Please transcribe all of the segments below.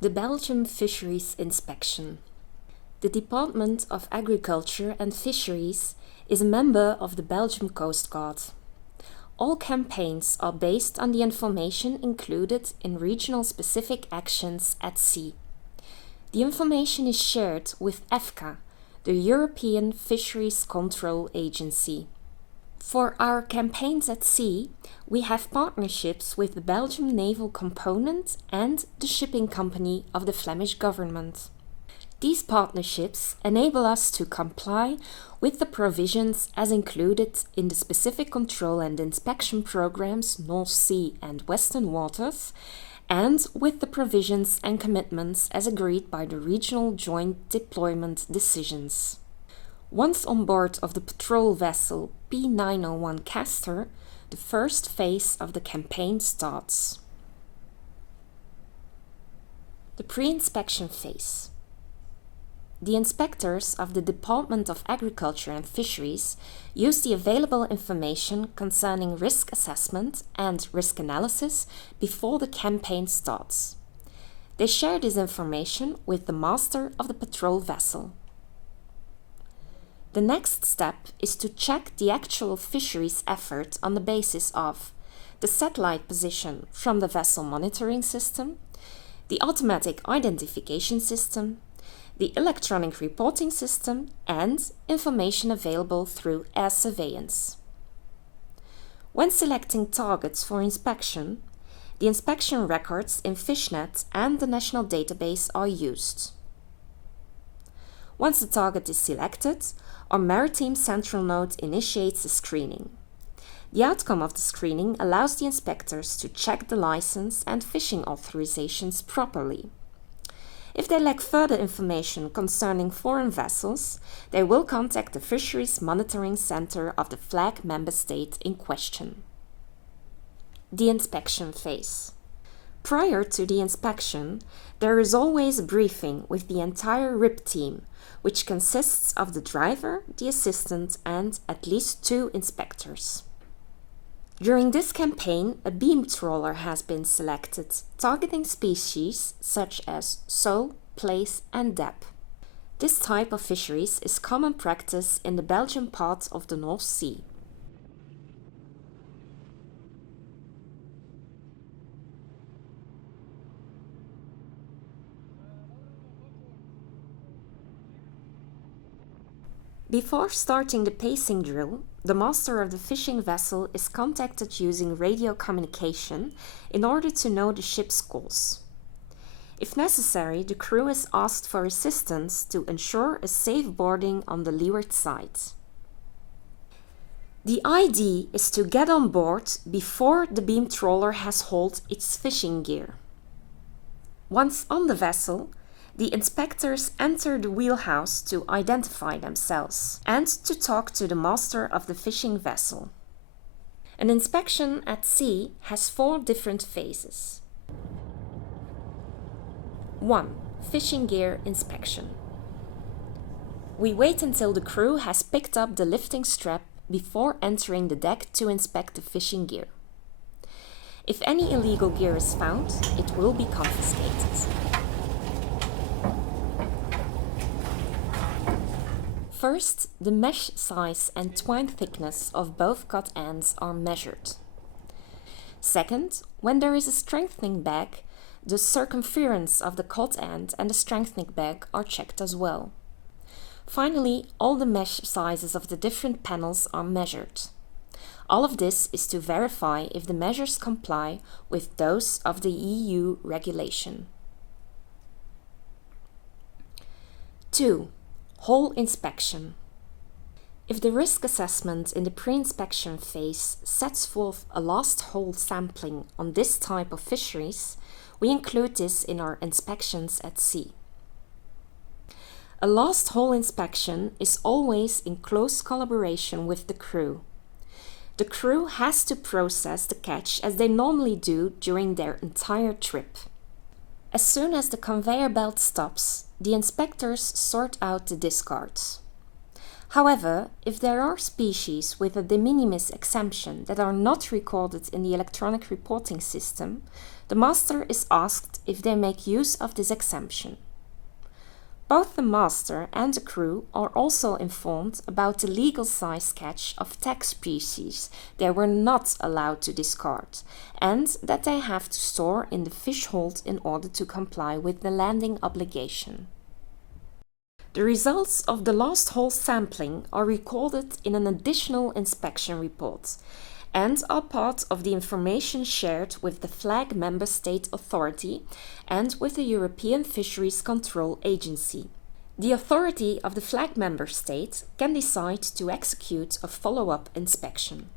The Belgian Fisheries Inspection. The Department of Agriculture and Fisheries is a member of the Belgian Coast Guard. All campaigns are based on the information included in regional specific actions at sea. The information is shared with EFCA, the European Fisheries Control Agency. For our campaigns at sea, we have partnerships with the Belgian Naval Component and the shipping company of the Flemish government. These partnerships enable us to comply with the provisions as included in the specific control and inspection programs North Sea and Western Waters, and with the provisions and commitments as agreed by the regional joint deployment decisions. Once on board of the patrol vessel P901 Castor, the first phase of the campaign starts. The pre-inspection phase. The inspectors of the Department of Agriculture and Fisheries use the available information concerning risk assessment and risk analysis before the campaign starts. They share this information with the master of the patrol vessel. The next step is to check the actual fisheries effort on the basis of the satellite position from the vessel monitoring system, the automatic identification system, the electronic reporting system, and information available through air surveillance. When selecting targets for inspection, the inspection records in FishNet and the national database are used. Once the target is selected, our Maritime Central Node initiates the screening. The outcome of the screening allows the inspectors to check the license and fishing authorizations properly. If they lack further information concerning foreign vessels, they will contact the Fisheries Monitoring Center of the flag member state in question. The inspection phase. Prior to the inspection, there is always a briefing with the entire RIP team, which consists of the driver, the assistant, and at least 2 inspectors. During this campaign, a beam trawler has been selected, targeting species such as sole, plaice, and deb. This type of fisheries is common practice in the Belgian part of the North Sea. Before starting the pacing drill, the master of the fishing vessel is contacted using radio communication in order to know the ship's course. If necessary, the crew is asked for assistance to ensure a safe boarding on the leeward side. The idea is to get on board before the beam trawler has hauled its fishing gear. Once on the vessel, the inspectors enter the wheelhouse to identify themselves and to talk to the master of the fishing vessel. An inspection at sea has 4 different phases. 1. Fishing gear inspection. We wait until the crew has picked up the lifting strap before entering the deck to inspect the fishing gear. If any illegal gear is found, it will be confiscated. First, the mesh size and twine thickness of both cut ends are measured. Second, when there is a strengthening bag, the circumference of the cut end and the strengthening bag are checked as well. Finally, all the mesh sizes of the different panels are measured. All of this is to verify if the measures comply with those of the EU regulation. 2. Hull inspection. If the risk assessment in the pre-inspection phase sets forth a last hull sampling on this type of fisheries, we include this in our inspections at sea. A last hull inspection is always in close collaboration with the crew. The crew has to process the catch as they normally do during their entire trip. As soon as the conveyor belt stops, the inspectors sort out the discards. However, if there are species with a de minimis exemption that are not recorded in the electronic reporting system, The master is asked if they make use of this exemption. Both the master and the crew are also informed about the legal size catch of tag species they were not allowed to discard and that they have to store in the fish hold in order to comply with the landing obligation. The results of the last hole sampling are recorded in an additional inspection report and are part of the information shared with the flag member state authority and with the European Fisheries Control Agency. The authority of the flag member state can decide to execute a follow-up inspection.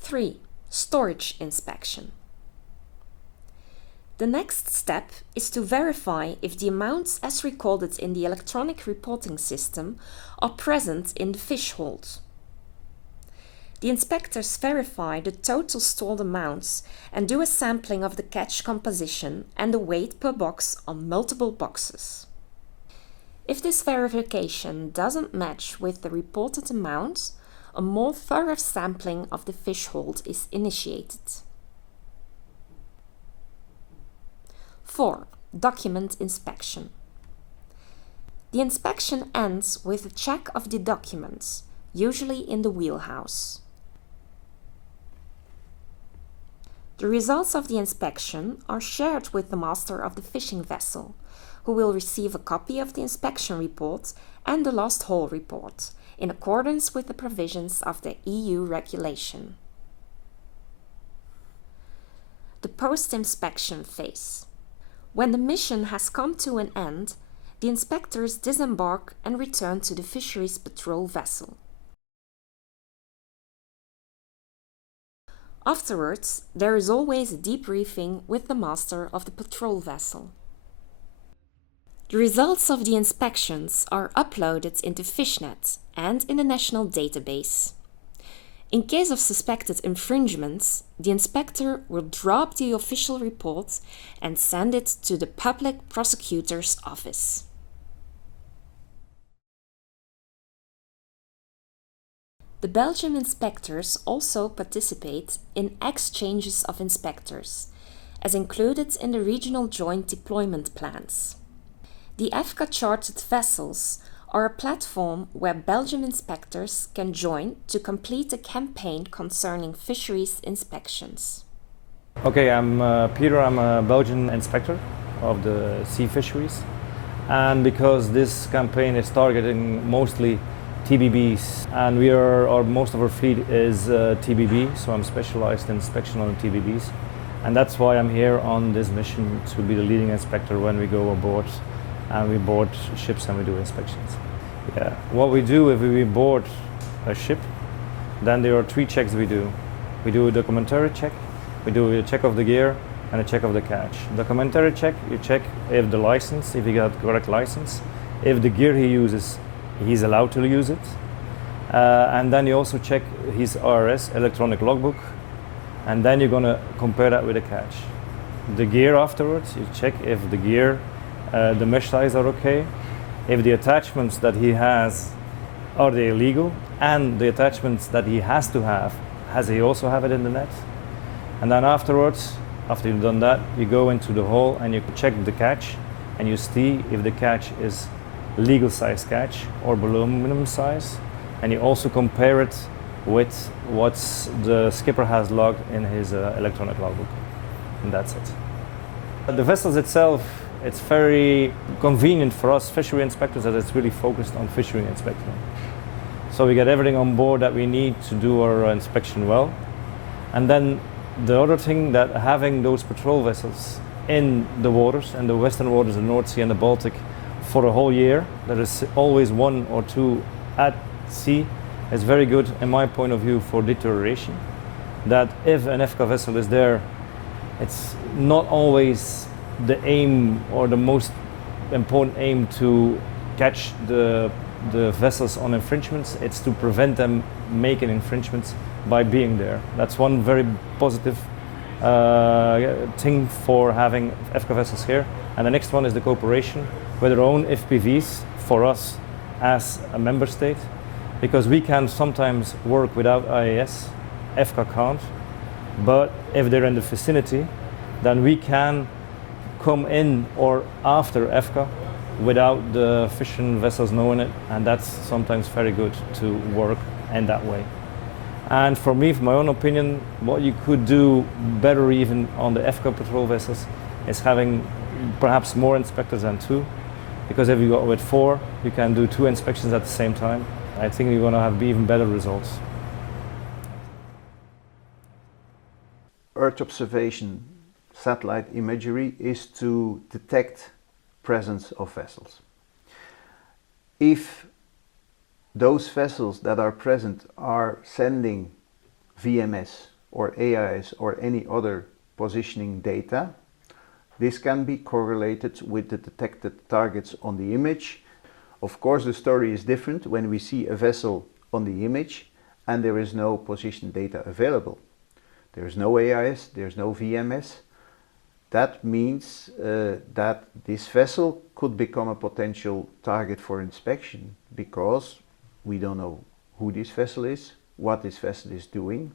3. Storage inspection. The next step is to verify if the amounts as recorded in the electronic reporting system are present in the fish hold. The inspectors verify the total stored amounts and do a sampling of the catch composition and the weight per box on multiple boxes. If this verification doesn't match with the reported amounts, a more thorough sampling of the fish hold is initiated. 4. Document inspection. The inspection ends with a check of the documents, usually in the wheelhouse. The results of the inspection are shared with the master of the fishing vessel, who will receive a copy of the inspection report and the last hole report, in accordance with the provisions of the EU regulation. The post-inspection phase. When the mission has come to an end, the inspectors disembark and return to the fisheries patrol vessel. Afterwards, there is always a debriefing with the master of the patrol vessel. The results of the inspections are uploaded into Fishnet and in the national database. In case of suspected infringements, the inspector will drop the official report and send it to the public prosecutor's office. The Belgian inspectors also participate in exchanges of inspectors, as included in the regional joint deployment plans. The EFCA-chartered vessels are a platform where Belgian inspectors can join to complete a campaign concerning fisheries inspections. Okay, I'm Peter, I'm a Belgian inspector of the sea fisheries, and because this campaign is targeting mostly TBBs, and most of our fleet is TBB, so I'm specialized in inspection on TBBs, and that's why I'm here on this mission to be the leading inspector when we go aboard and we board ships and we do inspections. Yeah, what we do if we board a ship, then there are 3 checks we do. We do a documentary check, we do a check of the gear and a check of the catch. Documentary check, you check if the license, if he got correct license, if the gear he uses, he's allowed to use it. And then you also check his RS, electronic logbook, and then you're gonna compare that with the catch. The gear afterwards, you check if the gear, the mesh size are okay, if the attachments that he has, are they illegal, and the attachments that he has to have, has he also have it in the net? And then afterwards, after you've done that, you go into the hole and you check the catch and you see if the catch is legal size catch or below minimum size, and you also compare it with what the skipper has logged in his electronic logbook, and that's it. The vessels itself, it's very convenient for us fishery inspectors that it's really focused on fishery inspection. So we get everything on board that we need to do our inspection well. And then the other thing, that having those patrol vessels in the waters, and the western waters, the North Sea and the Baltic, for a whole year, there is always 1 or 2 at sea, is very good in my point of view for deterioration. That if an EFCA vessel is there, it's not always the aim or the most important aim to catch the vessels on infringements. It's to prevent them making infringements by being there. That's one very positive thing for having EFCA vessels here. And the next one is the cooperation with our own FPVs for us as a member state, because we can sometimes work without IAS EFCA can't. But if they're in the vicinity, then we can come in or after EFCA without the fishing vessels knowing it, and that's sometimes very good to work in that way. And for me, from my own opinion, what you could do better even on the EFCA patrol vessels is having perhaps more inspectors than 2, because if you go with 4, you can do 2 inspections at the same time. I think you're going to have even better results. Earth observation satellite imagery is to detect presence of vessels. If those vessels that are present are sending VMS or AIS or any other positioning data, this can be correlated with the detected targets on the image. Of course, the story is different when we see a vessel on the image and there is no position data available. There is no AIS, there is no VMS. That means that this vessel could become a potential target for inspection, because we don't know who this vessel is, what this vessel is doing,